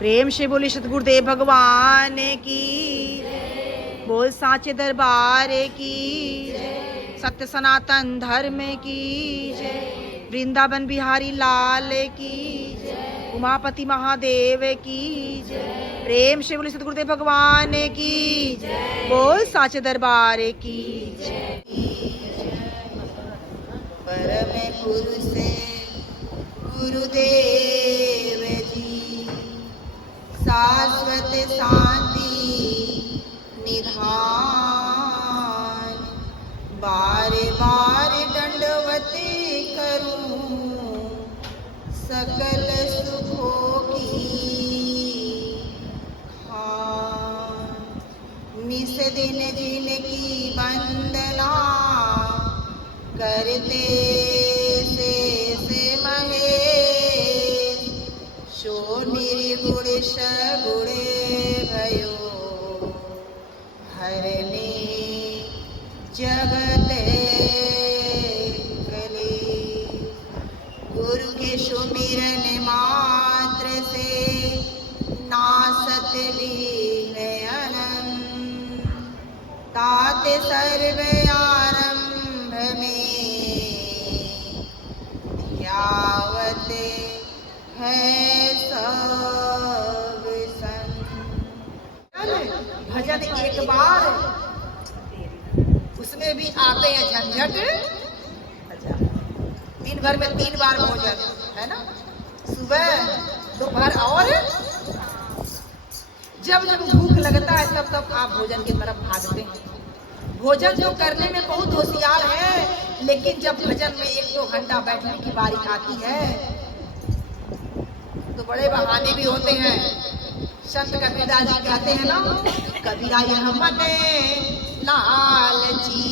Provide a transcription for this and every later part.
प्रेम से बोले सतगुरुदेव भगवान की, बोल साचे दरबार की, सत्य सनातन धर्म की, वृंदावन बिहारी लाल की, उमापति महादेव की, प्रेम से बोले सतगुरुदेव भगवान की, बोल साचे दरबार की। परम पुरुष गुरुदेव जी, शाश्वत शांति निधान, बार बार दंडवत करूं सकल सुखों की खान, निस दिन जिनकी वंदना करते से महेश, शो निर्गुण सगुण भयो हरने जगत कले, गुरु के सुमिरन मात्र से नासत लीन अनंत, तात सर्व आरंभ में यावत है सब भजन एक बार, उसमें भी आते हैं झंझट। दिन भर में 3 बार भोजन है ना, सुबह दोपहर और जब जब भूख लगता है तब तब आप भोजन की तरफ भागते हैं। भोजन जो करने में बहुत होशियार है, लेकिन जब भजन में 1-2 घंटा बैठने की बारी आती है तो बड़े बहाने भी होते हैं। संत कबीरदास जी कहते हैं ना, कबीरा यह मन लालची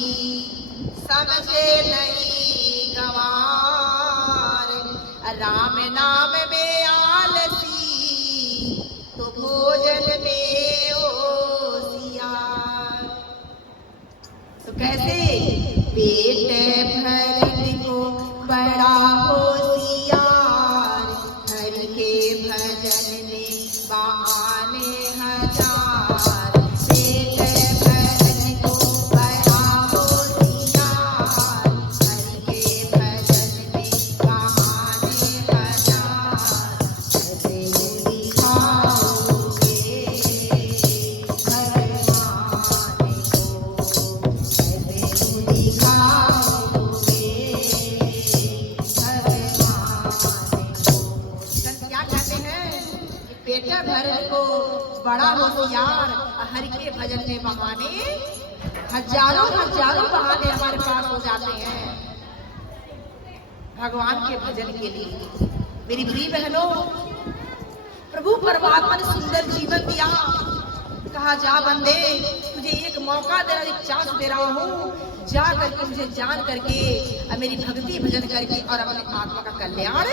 समझे नहीं गवार, राम नाम में आलसी तो भोजन में होशियार। तो कैसे पेट भरने को बड़ा होशियार, हरि के भजन में बहाने हजार, पेट भरने को बड़ा होशियार, हरि के भजन में बहाने हजार, कैसे दिखाओगे भगवान को, कैसे दिखाओगे पेट भरने को बड़ा होशियार, हरि के भजन में बहाने हजारों हजारों बहाने हमारे पास हो जाते हैं भगवान के भजन के लिए। मेरी प्रिय बहनों, प्रभु परमात्मा ने सुंदर जीवन दिया, कहा जा बंदे तुझे एक मौका दे रहा, एक चांस दे रहा हूँ, जा करके मुझे जान करके मेरी भक्ति भजन करके और अपने आत्मा का कल्याण।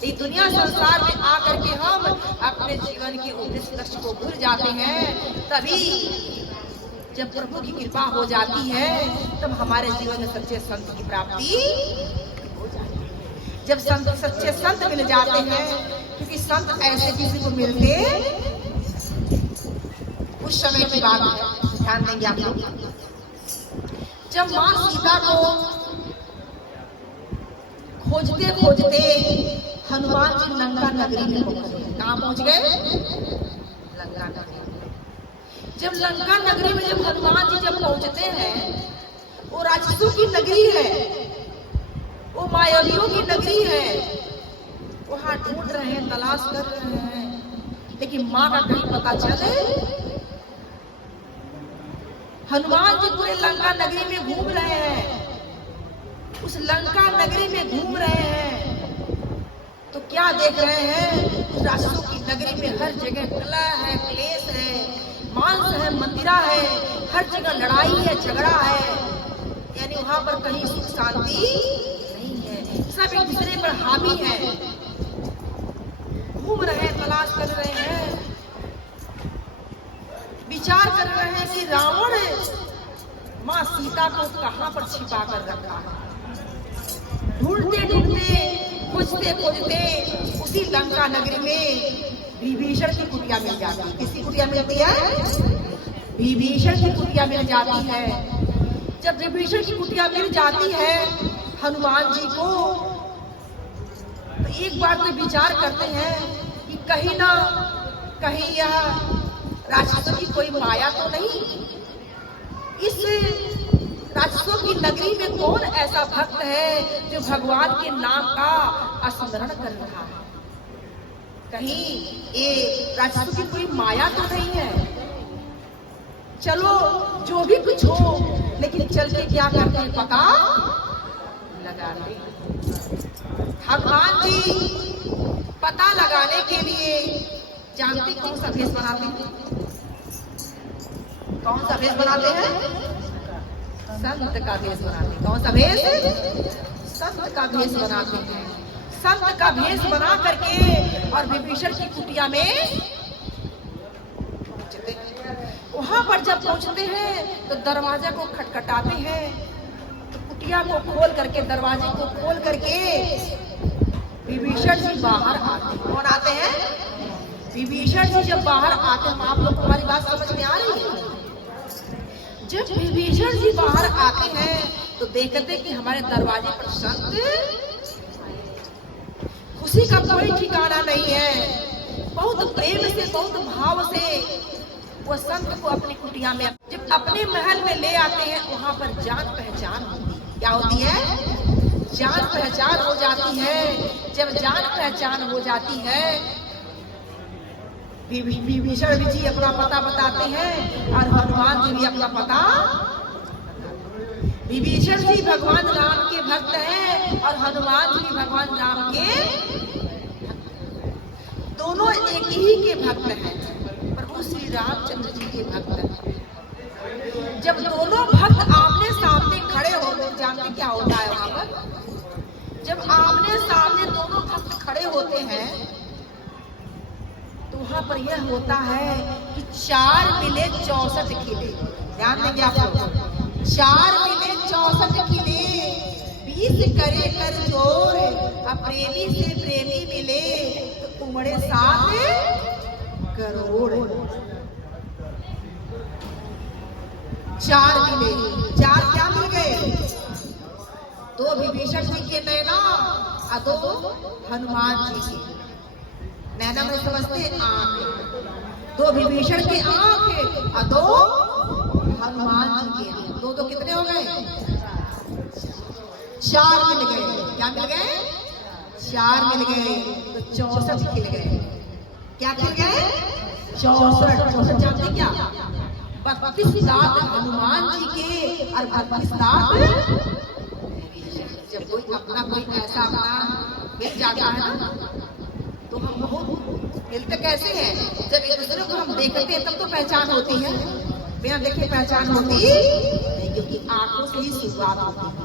इस दुनिया संसार में आकर के हम अपने जीवन के उद्देश्य लक्ष्य को भूल जाते हैं, तभी जब प्रभु की कृपा हो जाती है तब हमारे जीवन में सच्चे संत की प्राप्ति हो जाती है। जब संत सच्चे संत मिल जाते हैं, क्योंकि संत ऐसे किसी को मिलते उस समय की बात है, ध्यान देंगे आप लोग। जब माँ सीता को खोजते खोजते हनुमान जी लंका नगरी में पहुंचे। कहाँ पहुंच गए? लंका नगरी। जब लंका नगरी में जब हनुमान जी जब पहुंचते हैं, वो राक्षसों की नगरी है, वो मायावियों की नगरी है, वहां ढूंढ रहे हैं, तलाश कर रहे हैं, लेकिन माँ का कहीं पता चले। हनुमान जी पूरे लंका नगरी में घूम रहे हैं, उस लंका नगरी में घूम रहे हैं तो क्या देख रहे हैं? राक्षसों की नगरी में हर जगह कलह है, क्लेश है, मांस है, मंदिरा है, हर जगह लड़ाई है, झगड़ा है, यानी वहां पर कहीं सुख शांति नहीं है, सब एक दूसरे पर हावी है। घूम रहे हैं, तलाश कर रहे हैं, विचार कर रहे हैं कि रावण माँ सीता को कहां पर छिपा कर रखा है। ढूंढते ढूंढते खोजते खोजते उसी लंका नगरी में विभीषण की कुटिया मिल जाती है। किसकी कुटिया मिलती है? विभीषण की कुटिया मिल जाती है। जब विभीषण की कुटिया मिल जाती है हनुमान जी को, तो एक बार तो विचार करते हैं कि कहीं ना कहीं यह राक्षसों की कोई माया तो नहीं। इस राक्षसों की नगरी में कौन ऐसा भक्त है जो भगवान के नाम का स्मरण कर रहा है? कहीं ये राक्षसों की कोई माया तो नहीं है। चलो जो भी कुछ हो, लेकिन चल के क्या करते हैं? पता लगाते हैं। भगवान जी पता लगाने के लिए जानते कौन सा भेष बनाते हैं? कौन सा भेष बनाते हैं? संत का भेष बनाते हैं। कौन सा भेष? संत का भेष बनाते हैं। संत का भेष बना करके और विभीषण की कुटिया में वहां पर जब पहुंचते हैं तो दरवाजा को खटखटाते हैं। तो कुटिया को खोल करके, दरवाजे को खोल करके विभीषण जी बाहर आते हैं। कौन आते हैं? विभीषण जी जब बाहर आते हैं, आप लोग हमारी बात समझ में आ रही है? जब विभीषण जी बाहर आते हैं तो देखते कि हमारे दरवाजे पर संत, खुशी का कोई ठिकाना नहीं है। बहुत प्रेम से, बहुत भाव से वो संत को अपनी कुटिया में, जब अपने महल में ले आते हैं, वहां पर जान पहचान होती है। क्या होती है? जान पहचान हो जाती है। जब जान पहचान हो जाती है, विभीषण जी अपना पता बताते हैं और हनुमान जी भी अपना पता। विभीषण जी भगवान राम के भक्त हैं और हनुमान जी भगवान राम के, दोनों एक ही के भक्त हैं, प्रभु श्री रामचंद्र जी के भक्त हैं। जब दोनों भक्त आमने सामने खड़े हो गए, जानते क्या होता है वहां पर? जब आमने सामने दोनों भक्त खड़े होते हैं तो वहां पर यह होता है कि 4 मिले 64 खिले। ध्यान देंगे आप लोग। 4 मिले 64 खिले, 20 करे कर जोर, अब प्रेमी से प्रेमी मिले तो उमड़े 7 करोड़। 4 मिले, 4 क्या मिल गए? 2 विभीषण जी के नैना और 2 हनुमान जी के नैना में समझते आंख। 2 विभीषण के आंख और 2 हनुमान जी के। 2 कितने हो गए? 4 मिल गए। क्या मिल गए? 4 मिल गए तो 64 खिल गए। क्या खिल गए? 64 जानते क्या? 32 दांत हनुमान जी के और 32 दांत। जब कोई अपना कोई ऐसा अपना मिल जाता है ना, तो हम बहुत मिलते कैसे हैं? जब एक दूसरे को हम देखते हैं तब तो पहचान होती है। बिना देखे पहचान होती नहीं, क्योंकि आंखों से ही शुरुआत होती है।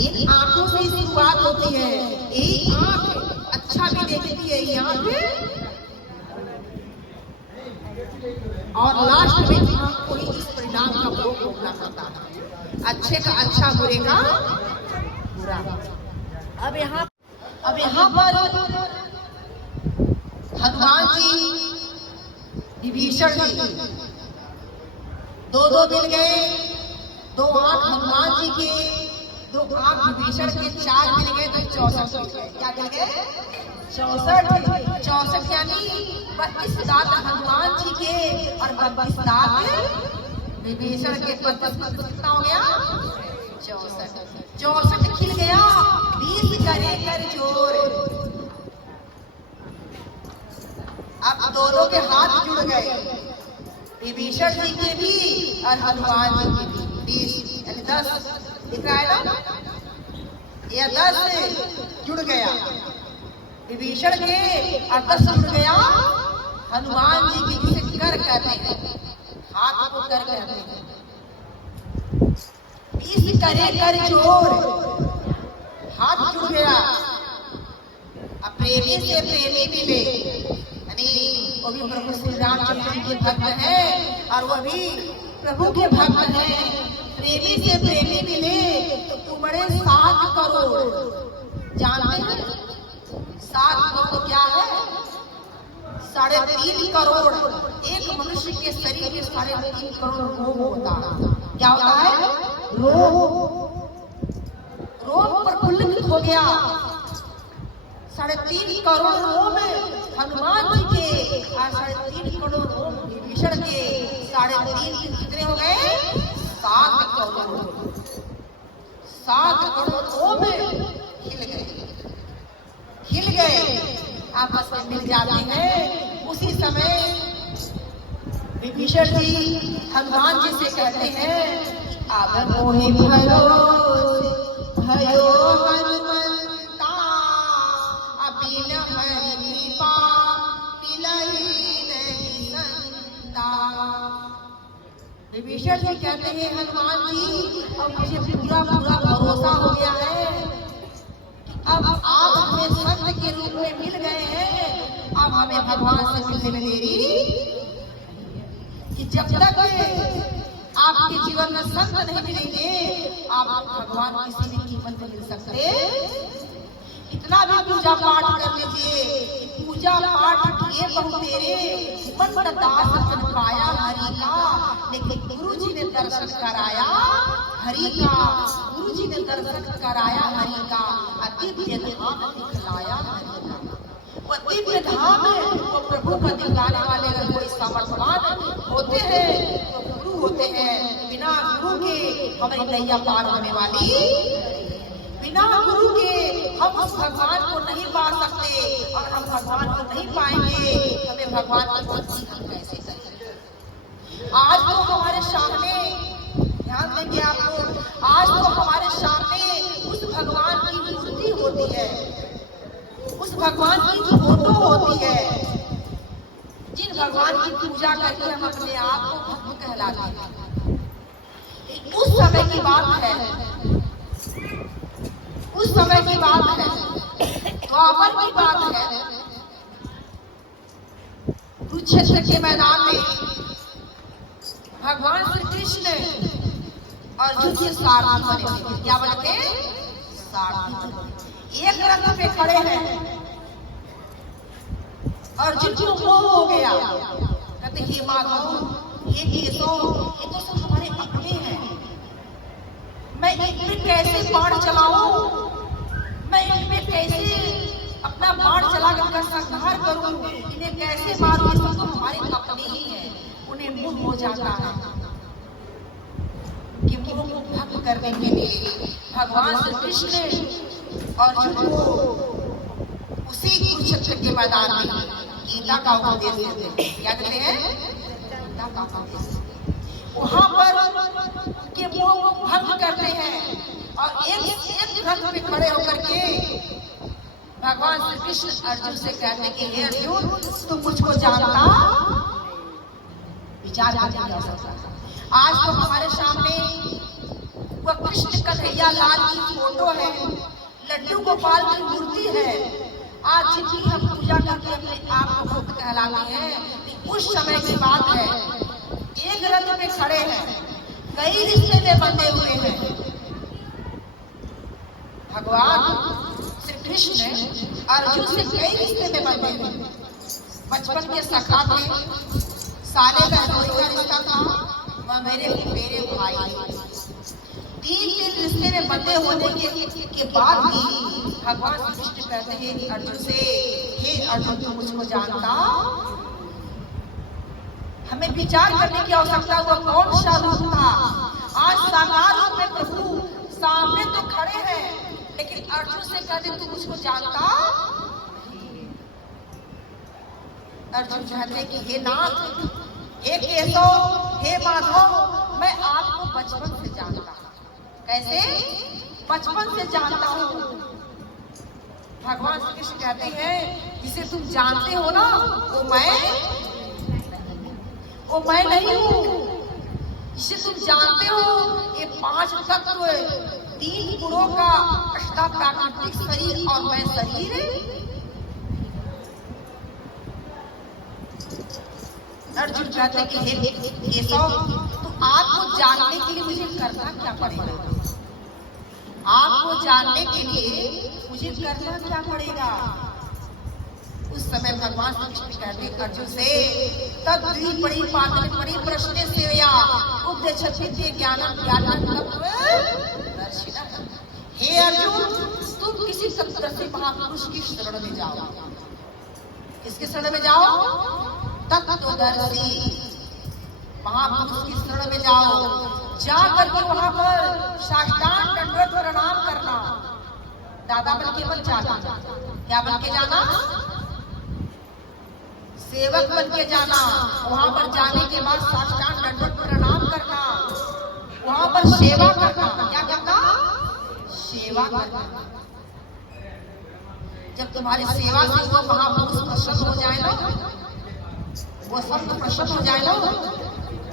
एक आंखों से ही शुरुआत होती है। एक आंख अच्छा भी देखती है, ये आंख, और लास्ट में आंख को ही इस परिणाम का भोग भोगना पड़ता है। अच्छे का अच्छा, बुरे का बुरा। अब यहाँ पर हनुमान जी, विभीषण जी 2 मिल गए। 2 आंख हनुमान जी के, 2 आंख विभीषण के, 4 मिल गए तो 64 मिल गए। क्या मिल गए? 64 यानी 32 दांत हनुमान जी के और 32 दांत विभीषण के। 32 कितना हो गया? 64 खिल गया, 20 करे कर जोर। अब दोनों के हाथ जुड़ गए, विभीषण जी के भी और हनुमान जी के भी। 20 यानी 10 दिख रहा है ना? यह 10 जुड़ गया विभीषण के और 10 जुड़ गया हनुमान जी की। जिसे कर कहते हैं, हाथ को कर कहते हैं। 20 करे कर जोर, हाथ जुड़ गया। अब प्रेमी से प्रेमी मिले, यानी वो भी प्रभु श्री रामचंद्र जी के भक्त हैं और वह भी प्रभु के भक्त हैं। प्रेमी से प्रेमी मिले तो उमड़े 7 करोड़। जानते हैं 7 करोड़ क्या है? 3.5 करोड़ एक मनुष्य के शरीर में 3.5 करोड़ रोग होता। क्या होता है? रोग प्रफुल्लित हो गया। 3.5 करोड़ रोग हनुमान जी के और 3.5 करोड़ रोग विभीषण के 3.5 कितने हो गए? 7 करोड़। 7 करोड़ रोग हिल गए, आपस में मिल जाते हैं। उसी समय विभीषण जी हनुमान जी से कहते हैं, अब मोहि भयो हनुमंता, अभी न कृपा पिलहि नहीं संता। विभीषण जी कहते हैं, हनुमान जी अब मुझे पूरा भरोसा हो गया है, अब आप हमें संत के रूप में मिल गए हैं, अब हमें भगवान से मिलने में देरी कि जब तक आपके जीवन में संत नहीं मिलेंगे आप भगवान किसी भी कीमत में मिल सकते। इतना भी पूजा पाठ कर लीजिए, पूजा पाठ किए बहु तेरे मन दास मन पाया हरि का, लेकिन गुरु जी ने दर्शन कराया हरि का, गुरु जी ने दर्शन कराया हरि का, दिव्य धाम दिखलाया हरि का। वो दिव्य धाम है, वो प्रभु का दिखलाने वाले अगर कोई सामर्थ्यवान होते हैं तो गुरु होते हैं। बिना गुरु के हमारी नैया पार होने वाली, बिना गुरु के हम उस भगवान को नहीं पा सकते, और हम भगवान को नहीं पाएंगे हमें भगवान की भक्ति हम कैसे करें। आज तो हमारे सामने, ध्यान देंगे आपको, आज तो हमारे सामने उस भगवान की मूर्ति होती है, उस भगवान की फोटो होती है, जिन भगवान की पूजा करके हम अपने आप को भक्त कहलाते हैं। उस समय की बात है, उस समय की बात है, द्वापर की बात है। कुरुक्षेत्र के मैदान में भगवान श्री कृष्ण अर्जुन के सारथी बने थे। क्या बने थे? सारथी। एक रथ पे खड़े हैं, अर्जुन को मोह हो गया, कहते हे माधव, हे केशव, ये तो सब हमारे अपने हैं, मैं इनमें कैसे बाण चलाऊं, मैं इनमें कैसे अपना बाण चलाकर संहार करूं, इन्हें कैसे मारूं, ये सब तो हमारे अपने ही हैं। उन्हें मोह हो जाता है कि गुरु को भक्त करने के लिए भगवान श्री कृष्ण अर्जुन को उसी कुरुक्षेत्र के मैदान में गीता का उपदेश देते हैं। क्या कहते हैं? गीता का उपदेश। वहां पर के मोह को भंग करते हैं और एक रथ में खड़े होकर के भगवान श्री कृष्ण अर्जुन से कहते हैं कि हे अर्जुन, तुम मुझको जानता? विचार कर सकता। आज तो हमारे सामने वह कृष्ण कन्हैया लाल की फोटो है, लड्डू गोपाल की मूर्ति है। आज जिनकी हम पूजा करके अपने आप को भक्त कहलाते हैं, उस समय की बात है। एक रथ में खड़े हैं, कई रिश्ते में बंधे हुए हैं। भगवान श्री कृष्ण अर्जुन से कई रिश्ते में बंधे हैं। बचपन के सखा थे, साले बहनोई का रिश्ता था, वह मेरे भाई। 3 रिश्ते में बंधे होने के बाद भी भगवान श्री कृष्ण कहते हैं अर्जुन से, हे अर्जुन, तुम मुझको जानता? हमें विचार करने की आवश्यकता, हुआ कौन सा रूप था। आज साकार रूप में प्रभु सामने तो खड़े हैं, लेकिन अर्जुन से कहते तुम मुझको जानता? अर्जुन कहते कि हे नाथ, हे केशव, हे माधव, मैं आपको बचपन से जानता। कैसे? बचपन से जानता हूँ। भगवान श्री कृष्ण कहते हैं जिसे तुम जानते हो ना, वो मैं नहीं हूँ। जिसे तुम जानते हो, ये 5 तत्व, 3 गुणों का अष्टाप्राकृतिक शरीर और मैं शरीर। अर्जुन कहते कि हे केशव, तो आपको जानने के लिए मुझे करना क्या पड़ेगा? आपको जानने के लिए मुझे करना क्या पड़ेगा? उस समय भगवान श्री कृष्ण कहते अर्जुन से तद्री पड़ी पातन पड़ी प्रश्न से या उपदेशते ज्ञानम ज्ञानम दर्शिना। हे अर्जुन, तुम किसी सप्तर्षि महापुरुष की शरण में जाओ। किसके शरण में जाओ? तत्वदर्शी महापुरुष की शरण में जाओ। जा करके वहां पर साष्टांग दंडवत प्रणाम करना। दादा बन के मत जाना। क्या बन के जाना? सेवक बन के जाना। वहां पर जाने के बाद साष्टांग दंडवत प्रणाम करना। वहां पर सेवा करना। क्या करना? सेवा करना। जब तुम्हारी सेवा से वो महापुरुष प्रसन्न हो जाए ना, वो सब प्रसन्न हो जाए ना,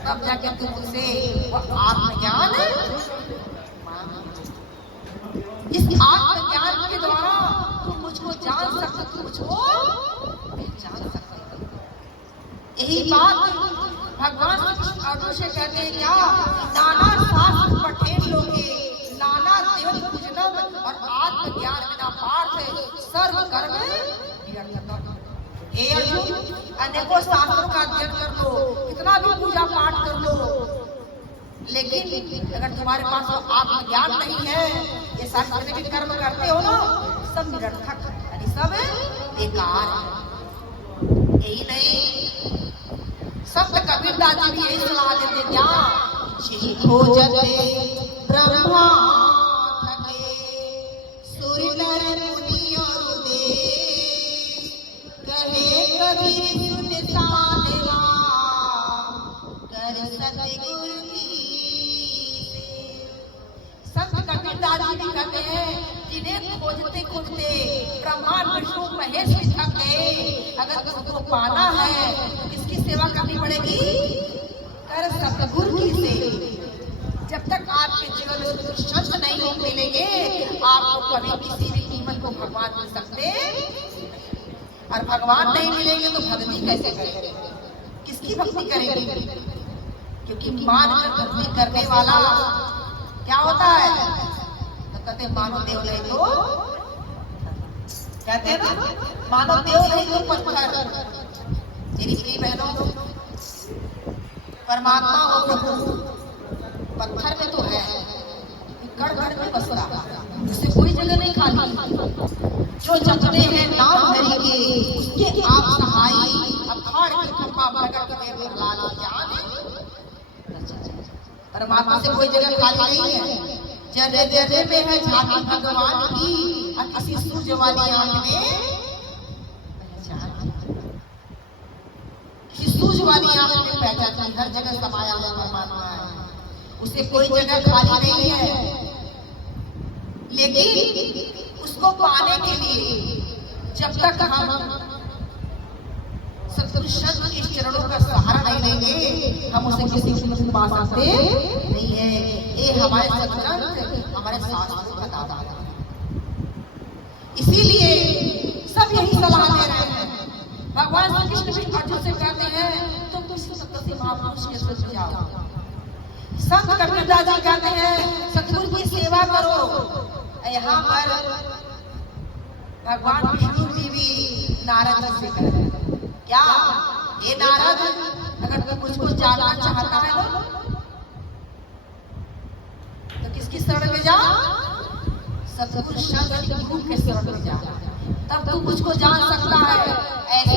तब जाके तुमसे आत्मज्ञान, इस आत्मज्ञान के द्वारा तुम मुझको जान सकते, तुम मुझको पहचान सकते। यही बात भगवान अर्जुन से कहते हैं क्या? नाना शास्त्र पठेन लोगे नाना देव पूजनम और आत्मज्ञान बिना पार्थ सर्व कर्म निरर्थक। हे अर्जुन, अनेकों शास्त्रों का अध्ययन कर लो, कितना भी पूजा पाठ कर लो, लेकिन अगर तुम्हारे पास वो आत्मज्ञान नहीं है, ये सारे जितने भी कर्म करते हो ना, सब निरर्थक, यानी सब बेकार है। यही नहीं, संत कबीरदास जी भी यही सलाह देते क्या? खोजते ब्रह्मा थके सूर्य नर मुनि और देव, कहे कबीर सुन साधवा कर सतगुरु की। संत कबीरदास जी भी कहते हैं जिन्हें खोजते खोजते ब्रह्मा विष्णु महेश भी थक गए, अगर तुमको पाना है तो किसकी सेवा करनी पड़ेगी? कर सतगुरु की सेवा। जब तक आपके जीवन में संत नहीं हो मिलेंगे, आपको कभी किसी भी कीमत को भगवान मिल सकते, और भगवान नहीं मिलेंगे तो भक्ति कैसे करेंगे? किसकी भक्ति करेंगे? क्योंकि मान कर भक्ति करने वाला क्या होता है? तो कहते मानो देव नहीं तो, कहते हैं ना, मानो देव नहीं तो पत्थर। मेरी प्रिय बहनों, परमात्मा हो प्रभु पत्थर में तो है, कण कण में बस रहा, उसे कोई जगह नहीं खाली। जो जपते हैं नाम हरि के, उसके आप सहाय, अखाड़ की कृपा प्रकट में प्रहलाद जान। परमात्मा से कोई जगह खाली नहीं है। जरे जरे में है झांकी भगवान की, और किसी सूरज वाली आंख में पहचान, किसी सूरज वाली आंख में पहचान। हर जगह समाया हुआ परमात्मा है, उसे कोई जगह खाली नहीं है। लेकिन उसको पाने के लिए जब तक हम सतगुरु संत के चरणों का सहारा नहीं लेंगे, हम उसे किसी कीमत पा सकते नहीं है। ये हमारे सतगुरु हमारे शास्त्रों का दादा है। इसीलिए सब यही सलाह दे रहे हैं। भगवान श्री कृष्ण भी अर्जुन से कहते हैं तुम किसी सतगुरु महापुरुष के शरण जाओ। संत कबीरदास जी कहते हैं सतगुरु की सेवा करो। यहाँ पर भगवान विष्णु जी भी नारद जी से कहते हैं क्या? ये नारद, अगर तू मुझको जानना चाहता है तो किसकी शरण में जा? सतगुरु संत गुरु के शरण में जा, तब तू मुझको जान सकता है। ऐसे